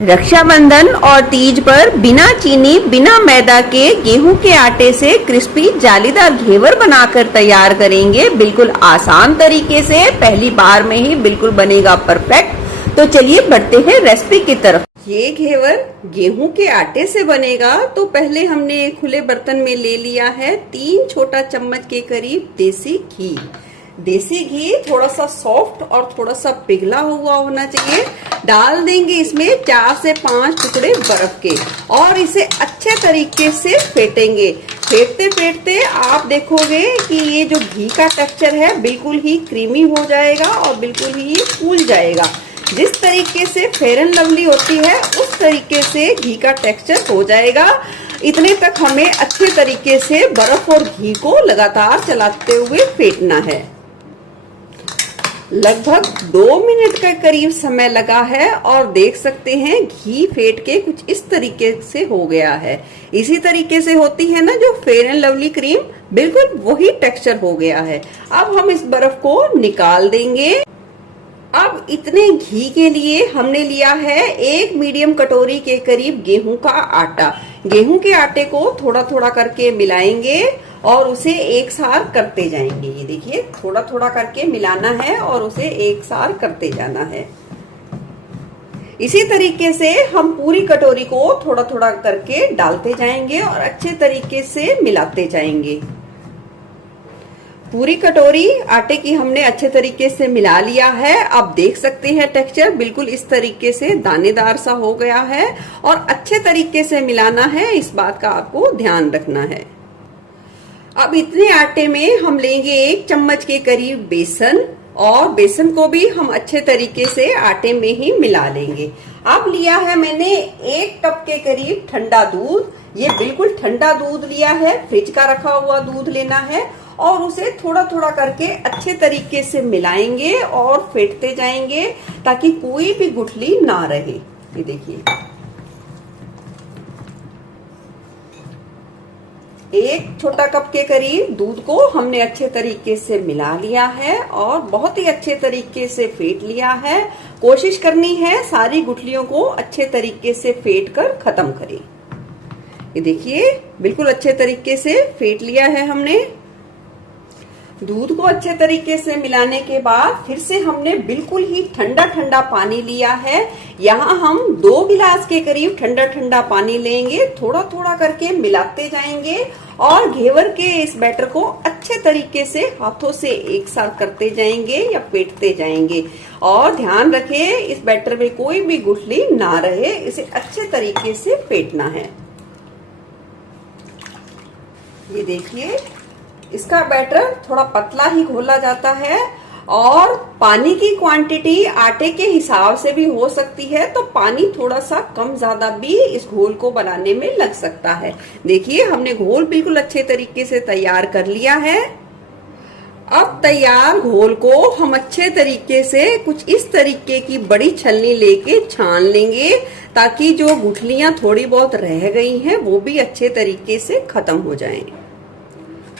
रक्षाबंधन और तीज पर बिना चीनी बिना मैदा के गेहूं के आटे से क्रिस्पी जालीदार घेवर बनाकर तैयार करेंगे बिल्कुल आसान तरीके से। पहली बार में ही बिल्कुल बनेगा परफेक्ट। तो चलिए बढ़ते हैं रेसिपी की तरफ। ये घेवर गेहूं के आटे से बनेगा। तो पहले हमने एक खुले बर्तन में ले लिया है 3 छोटा चम्मच के करीब देसी घी। देसी घी थोड़ा सा सॉफ्ट और थोड़ा सा पिघला हुआ होना चाहिए। डाल देंगे इसमें 4 से 5 टुकड़े बर्फ के और इसे अच्छे तरीके से फेंटेंगे। फेंटते फेंटते आप देखोगे कि ये जो घी का टेक्सचर है बिल्कुल ही क्रीमी हो जाएगा और बिल्कुल ही ये फूल जाएगा। जिस तरीके से फेयर एंड लवली होती है उस तरीके से घी का टेक्सचर हो जाएगा। इतने तक हमें अच्छे तरीके से बर्फ और घी को लगातार चलाते हुए फेंटना है। लगभग 2 मिनट के करीब समय लगा है और देख सकते हैं घी फेंट के कुछ इस तरीके से हो गया है। इसी तरीके से होती है ना जो फेयर एंड लवली क्रीम, बिल्कुल वही टेक्सचर हो गया है। अब हम इस बर्फ को निकाल देंगे। अब इतने घी के लिए हमने लिया है 1 मीडियम कटोरी के करीब गेहूं का आटा। गेहूं के आटे को थोड़ा थोड़ा करके मिलाएंगे और उसे एक साथ करते जाएंगे। ये देखिए थोड़ा थोड़ा करके मिलाना है और उसे एक साथ करते जाना है। इसी तरीके से हम पूरी कटोरी को थोड़ा थोड़ा करके डालते जाएंगे और अच्छे तरीके से मिलाते जाएंगे। पूरी कटोरी आटे की हमने अच्छे तरीके से मिला लिया है। अब देख सकते हैं टेक्सचर बिल्कुल इस तरीके से दानेदार सा हो गया है और अच्छे तरीके से मिलाना है, इस बात का आपको ध्यान रखना है। अब इतने आटे में हम लेंगे 1 चम्मच के करीब बेसन और बेसन को भी हम अच्छे तरीके से आटे में ही मिला लेंगे। अब लिया है मैंने 1 कप के करीब ठंडा दूध। ये बिल्कुल ठंडा दूध लिया है, फ्रिज का रखा हुआ दूध लेना है और उसे थोड़ा थोड़ा करके अच्छे तरीके से मिलाएंगे और फेंटते जाएंगे ताकि कोई भी गुठली ना रहे। ये देखिए 1 छोटा कप के करीब दूध को हमने अच्छे तरीके से मिला लिया है और बहुत ही अच्छे तरीके से फेंट लिया है। कोशिश करनी है सारी गुठलियों को अच्छे तरीके से फेंट कर खत्म करें। ये देखिए बिल्कुल अच्छे तरीके से फेंट लिया है हमने। दूध को अच्छे तरीके से मिलाने के बाद फिर से हमने बिल्कुल ही ठंडा ठंडा पानी लिया है। यहाँ हम 2 गिलास के करीब ठंडा ठंडा पानी लेंगे, थोड़ा थोड़ा करके मिलाते जाएंगे और घेवर के इस बैटर को अच्छे तरीके से हाथों से एक साथ करते जाएंगे या फेंटते जाएंगे। और ध्यान रखें इस बैटर में कोई भी गुठली ना रहे, इसे अच्छे तरीके से फेंटना है। ये देखिए इसका बैटर थोड़ा पतला ही घोला जाता है और पानी की क्वांटिटी आटे के हिसाब से भी हो सकती है, तो पानी थोड़ा सा कम ज्यादा भी इस घोल को बनाने में लग सकता है। देखिए हमने घोल बिल्कुल अच्छे तरीके से तैयार कर लिया है। अब तैयार घोल को हम अच्छे तरीके से कुछ इस तरीके की बड़ी छलनी लेके छान लेंगे ताकि जो गुठलियां थोड़ी बहुत रह गई हैं वो भी अच्छे तरीके से खत्म हो जाएं।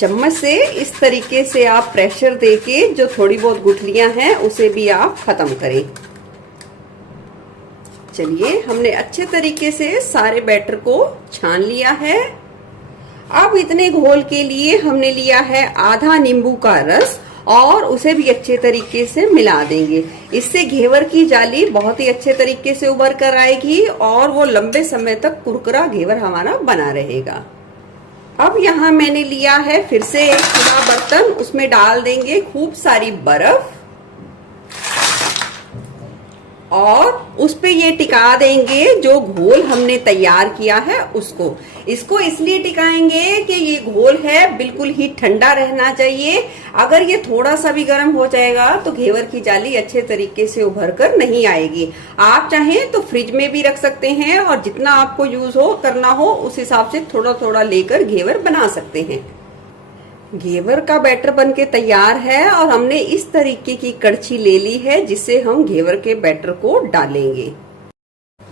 चम्मच से इस तरीके से आप प्रेशर देके जो थोड़ी बहुत गुठलियां हैं उसे भी आप खत्म करें। चलिए हमने अच्छे तरीके से सारे बैटर को छान लिया है। अब इतने घोल के लिए हमने लिया है आधा नींबू का रस और उसे भी अच्छे तरीके से मिला देंगे। इससे घेवर की जाली बहुत ही अच्छे तरीके से उभर कर आएगी और वो लंबे समय तक कुरकुरा घेवर हमारा बना रहेगा। अब यहाँ मैंने लिया है फिर से एक खुला बर्तन, उसमें डाल देंगे खूब सारी बर्फ और उस पे ये टिका देंगे जो घोल हमने तैयार किया है उसको। इसको इसलिए टिकाएंगे कि ये घोल है बिल्कुल ही ठंडा रहना चाहिए। अगर ये थोड़ा सा भी गर्म हो जाएगा तो घेवर की जाली अच्छे तरीके से उभर कर नहीं आएगी। आप चाहें तो फ्रिज में भी रख सकते हैं और जितना आपको यूज हो करना हो उस हिसाब से थोड़ा थोड़ा लेकर घेवर बना सकते हैं। घेवर का बैटर बनके तैयार है और हमने इस तरीके की कड़छी ले ली है जिससे हम घेवर के बैटर को डालेंगे।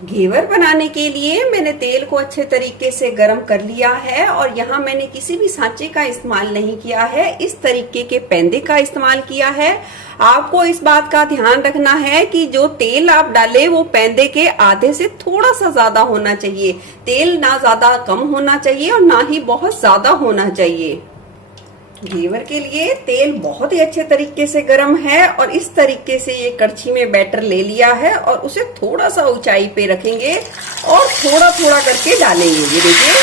घेवर बनाने के लिए मैंने तेल को अच्छे तरीके से गर्म कर लिया है और यहाँ मैंने किसी भी सांचे का इस्तेमाल नहीं किया है, इस तरीके के पेंदे का इस्तेमाल किया है। आपको इस बात का ध्यान रखना है कि जो तेल आप डालें वो पेंदे के आधे से थोड़ा सा ज्यादा होना चाहिए। तेल ना ज्यादा कम होना चाहिए और ना ही बहुत ज्यादा होना चाहिए। घेवर के लिए तेल बहुत ही अच्छे तरीके से गर्म है और इस तरीके से ये कड़छी में बैटर ले लिया है और उसे थोड़ा सा ऊंचाई पे रखेंगे और थोड़ा थोड़ा करके डालेंगे। ये देखिए,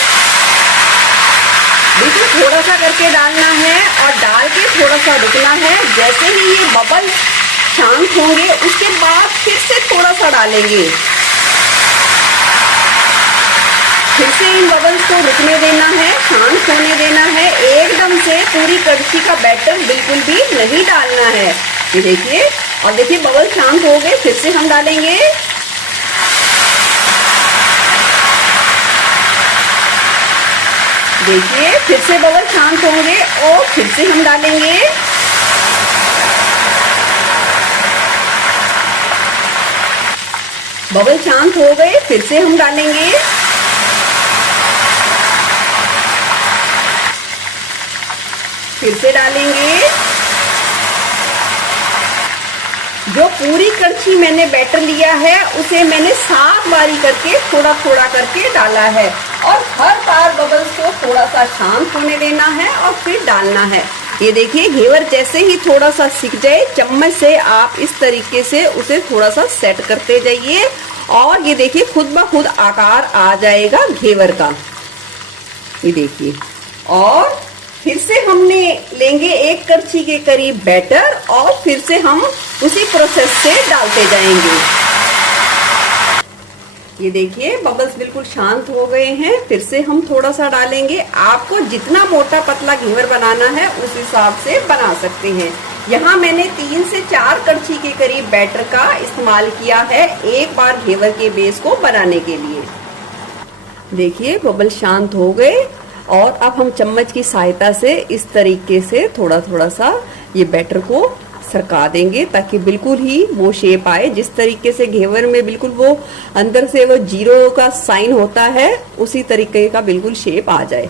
बिल्कुल थोड़ा सा करके डालना है और डाल के थोड़ा सा रुकना है। जैसे ही ये बबल शांत होंगे उसके बाद फिर से थोड़ा सा डालेंगे। फिर से इन बबल्स को रुकने देना है, शांत होने देना है। एकदम से पूरी कड़छी का बैटर बिल्कुल भी नहीं डालना है। ये देखिए, और देखिए बबल शांत हो गए, फिर से हम डालेंगे। देखिए, फिर से बबल शांत होंगे और फिर से हम डालेंगे। बबल शांत हो गए, फिर से हम डालेंगे। फिर से डालेंगे। जो पूरी कड़छी मैंने बैटर लिया है उसे मैंने 7 बारी करके थोड़ा थोड़ा करके डाला है और हर बार बबल्स को थोड़ा सा शांत होने देना है और फिर डालना है। ये देखिए, घेवर जैसे ही थोड़ा सा सिक जाए, चम्मच से आप इस तरीके से उसे थोड़ा सा सेट करते जाइए और ये देखिए खुद ब खुद आकार आ जाएगा घेवर का। ये देखिए, और फिर से हमने लेंगे 1 कड़छी के करीब बैटर और फिर से हम उसी प्रोसेस से डालते जाएंगे। ये देखिए, बबल्स बिल्कुल शांत हो गए हैं। फिर से हम थोड़ा सा डालेंगे। आपको जितना मोटा पतला घेवर बनाना है उस हिसाब से बना सकते हैं। यहाँ मैंने 3 से 4 कड़छी के करीब बैटर का इस्तेमाल किया है एक बार घेवर के बेस को बनाने के लिए। देखिए, बबल शांत हो गए और अब हम चम्मच की सहायता से इस तरीके से थोड़ा थोड़ा सा ये बैटर को सरका देंगे ताकि बिल्कुल ही वो शेप आए। जिस तरीके से घेवर में बिल्कुल वो अंदर से वो जीरो का साइन होता है उसी तरीके का बिल्कुल शेप आ जाए।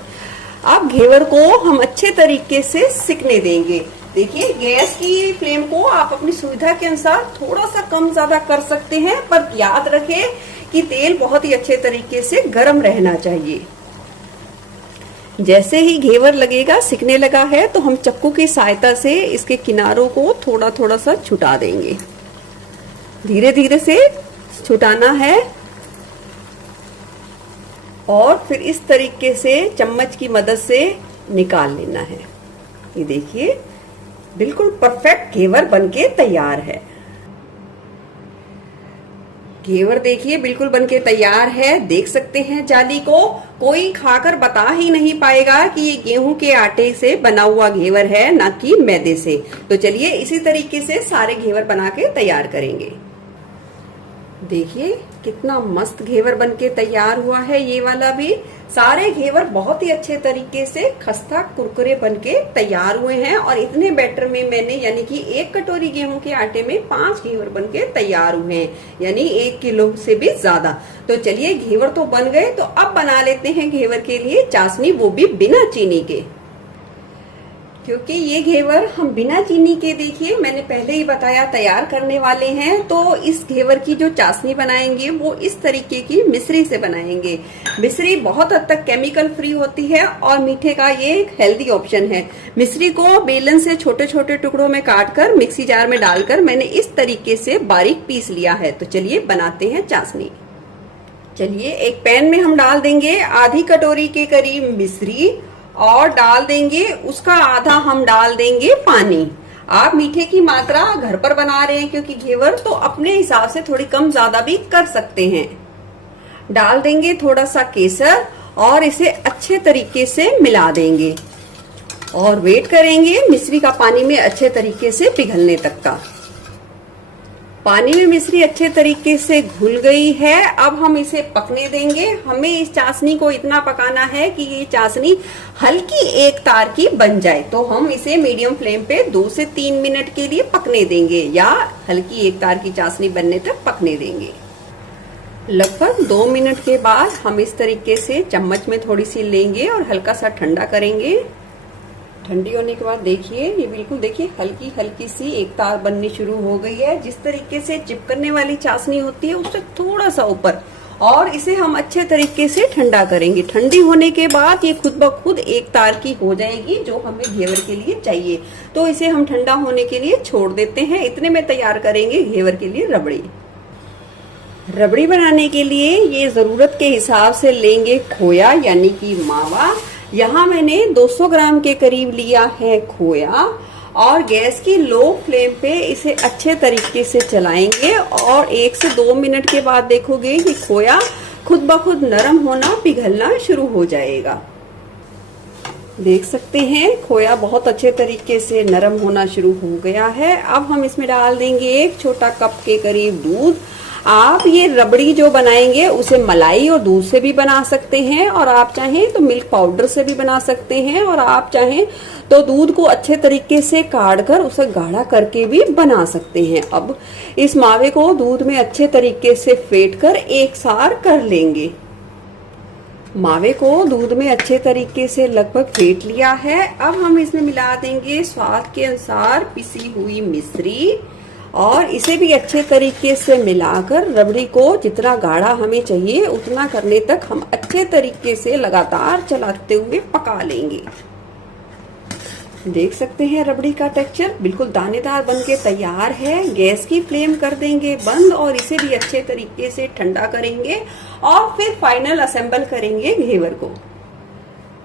अब घेवर को हम अच्छे तरीके से सिकने देंगे। देखिए, गैस की फ्लेम को आप अपनी सुविधा के अनुसार थोड़ा सा कम ज्यादा कर सकते हैं, पर याद रखें कि तेल बहुत ही अच्छे तरीके से गर्म रहना चाहिए। जैसे ही घेवर लगेगा सिकने लगा है तो हम चक्कू की सहायता से इसके किनारों को थोड़ा थोड़ा सा छुटा देंगे। धीरे धीरे से छुटाना है और फिर इस तरीके से चम्मच की मदद से निकाल लेना है। ये देखिए, बिल्कुल परफेक्ट घेवर बनके तैयार है। घेवर देखिए बिल्कुल बनके तैयार है। देख सकते हैं जाली को, कोई खाकर बता ही नहीं पाएगा कि ये गेहूं के आटे से बना हुआ घेवर है, ना कि मैदे से। तो चलिए इसी तरीके से सारे घेवर बना के तैयार करेंगे। देखिए कितना मस्त घेवर बनके तैयार हुआ है। ये वाला भी, सारे घेवर बहुत ही अच्छे तरीके से खस्ता कुरकुरे बनके तैयार हुए हैं और इतने बैटर में मैंने यानी कि 1 कटोरी गेहूं के आटे में 5 घेवर बनके तैयार हुए हैं, यानी 1 किलो से भी ज्यादा। तो चलिए घेवर तो बन गए, तो अब बना लेते हैं घेवर के लिए चाशनी, वो भी बिना चीनी के। क्योंकि ये घेवर हम बिना चीनी के, देखिए मैंने पहले ही बताया, तैयार करने वाले हैं। तो इस घेवर की जो चाशनी बनाएंगे वो इस तरीके की मिश्री से बनाएंगे। मिश्री बहुत हद तक केमिकल फ्री होती है और मीठे का ये एक हेल्दी ऑप्शन है। मिश्री को बेलन से छोटे छोटे टुकड़ों में काटकर मिक्सी जार में डालकर मैंने इस तरीके से बारीक पीस लिया है। तो चलिए बनाते हैं चाशनी। चलिए एक पैन में हम डाल देंगे आधी कटोरी के करीब मिश्री और डाल देंगे उसका आधा हम डाल देंगे पानी। आप मीठे की मात्रा घर पर बना रहे हैं क्योंकि घेवर, तो अपने हिसाब से थोड़ी कम ज्यादा भी कर सकते हैं। डाल देंगे थोड़ा सा केसर और इसे अच्छे तरीके से मिला देंगे और वेट करेंगे मिश्री का पानी में अच्छे तरीके से पिघलने तक का। पानी में मिश्री अच्छे तरीके से घुल गई है। अब हम इसे पकने देंगे। हमें इस चाशनी को इतना पकाना है कि ये चाशनी हल्की एक तार की बन जाए। तो हम इसे मीडियम फ्लेम पे 2 से 3 मिनट के लिए पकने देंगे या हल्की एक तार की चाशनी बनने तक पकने देंगे। लगभग 2 मिनट के बाद हम इस तरीके से चम्मच में थोड़ी सी लेंगे और हल्का सा ठंडा करेंगे। ठंडी होने के बाद देखिए ये बिल्कुल देखिए हल्की हल्की सी एक तार बननी शुरू हो गई है। जिस तरीके से चिपकने वाली चाशनी होती है उससे थोड़ा सा ऊपर, और इसे हम अच्छे तरीके से ठंडा करेंगे। ठंडी होने के बाद ये खुद ब खुद एक तार की हो जाएगी जो हमें घेवर के लिए चाहिए। तो इसे हम ठंडा होने के लिए छोड़ देते हैं। इतने में तैयार करेंगे घेवर के लिए रबड़ी। रबड़ी बनाने के लिए ये जरूरत के हिसाब से लेंगे खोया यानी कि मावा। यहाँ मैंने 200 ग्राम के करीब लिया है खोया, और गैस की लो फ्लेम पे इसे अच्छे तरीके से चलाएंगे और 1 से 2 मिनट के बाद देखोगे कि खोया खुद ब खुद नरम होना, पिघलना शुरू हो जाएगा। देख सकते हैं खोया बहुत अच्छे तरीके से नरम होना शुरू हो गया है। अब हम इसमें डाल देंगे 1 छोटा कप के करीब दूध। आप ये रबड़ी जो बनाएंगे उसे मलाई और दूध से भी बना सकते हैं, और आप चाहें तो मिल्क पाउडर से भी बना सकते हैं, और आप चाहें तो दूध को अच्छे तरीके से काढ़ कर उसे गाढ़ा करके भी बना सकते हैं। अब इस मावे को दूध में अच्छे तरीके से फेंट कर एक सार कर लेंगे। मावे को दूध में अच्छे तरीके से लगभग फेंट लिया है। अब हम इसमें मिला देंगे स्वाद के अनुसार पिसी हुई मिश्री, और इसे भी अच्छे तरीके से मिलाकर रबड़ी को जितना गाढ़ा हमें चाहिए उतना करने तक हम अच्छे तरीके से लगातार चलाते हुए पका लेंगे। देख सकते हैं रबड़ी का टेक्सचर बिल्कुल दानेदार बनके तैयार है। गैस की फ्लेम कर देंगे बंद और इसे भी अच्छे तरीके से ठंडा करेंगे और फिर फाइनल असेंबल करेंगे घेवर को।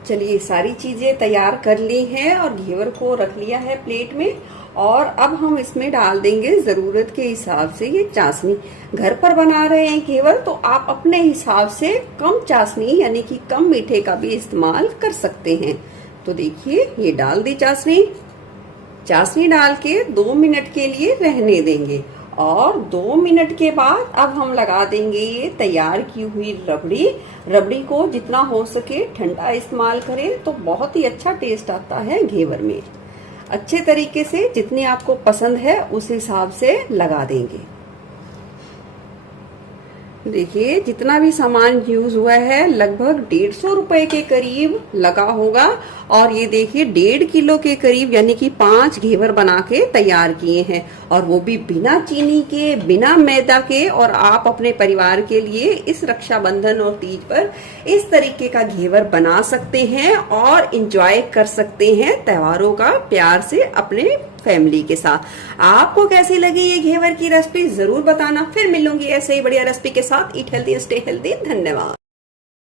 चलिए सारी चीजें तैयार कर ली हैं और घेवर को रख लिया है प्लेट में, और अब हम इसमें डाल देंगे जरूरत के हिसाब से ये चाशनी। घर पर बना रहे हैं घेवर तो आप अपने हिसाब से कम चाशनी यानी कि कम मीठे का भी इस्तेमाल कर सकते हैं। तो देखिए ये डाल दी चाशनी डाल के 2 मिनट के लिए रहने देंगे, और 2 मिनट के बाद अब हम लगा देंगे ये तैयार की हुई रबड़ी। रबड़ी को जितना हो सके ठंडा इस्तेमाल करें तो बहुत ही अच्छा टेस्ट आता है घेवर में। अच्छे तरीके से जितनी आपको पसंद है उस हिसाब से लगा देंगे। देखिए जितना भी सामान यूज हुआ है लगभग 150 रुपए के करीब लगा होगा, और ये देखिए 1.5 किलो के करीब यानी कि 5 घेवर बना के तैयार किए हैं, और वो भी बिना चीनी के, बिना मैदा के। और आप अपने परिवार के लिए इस रक्षाबंधन और तीज पर इस तरीके का घेवर बना सकते हैं और इंजॉय कर सकते हैं त्योहारों का प्यार से अपने फैमिली के साथ। आपको कैसी लगी ये घेवर की रेसिपी जरूर बताना। फिर मिलूंगी ऐसे ही बढ़िया रेसिपी के साथ। Eat healthy, stay healthy. धन्यवाद।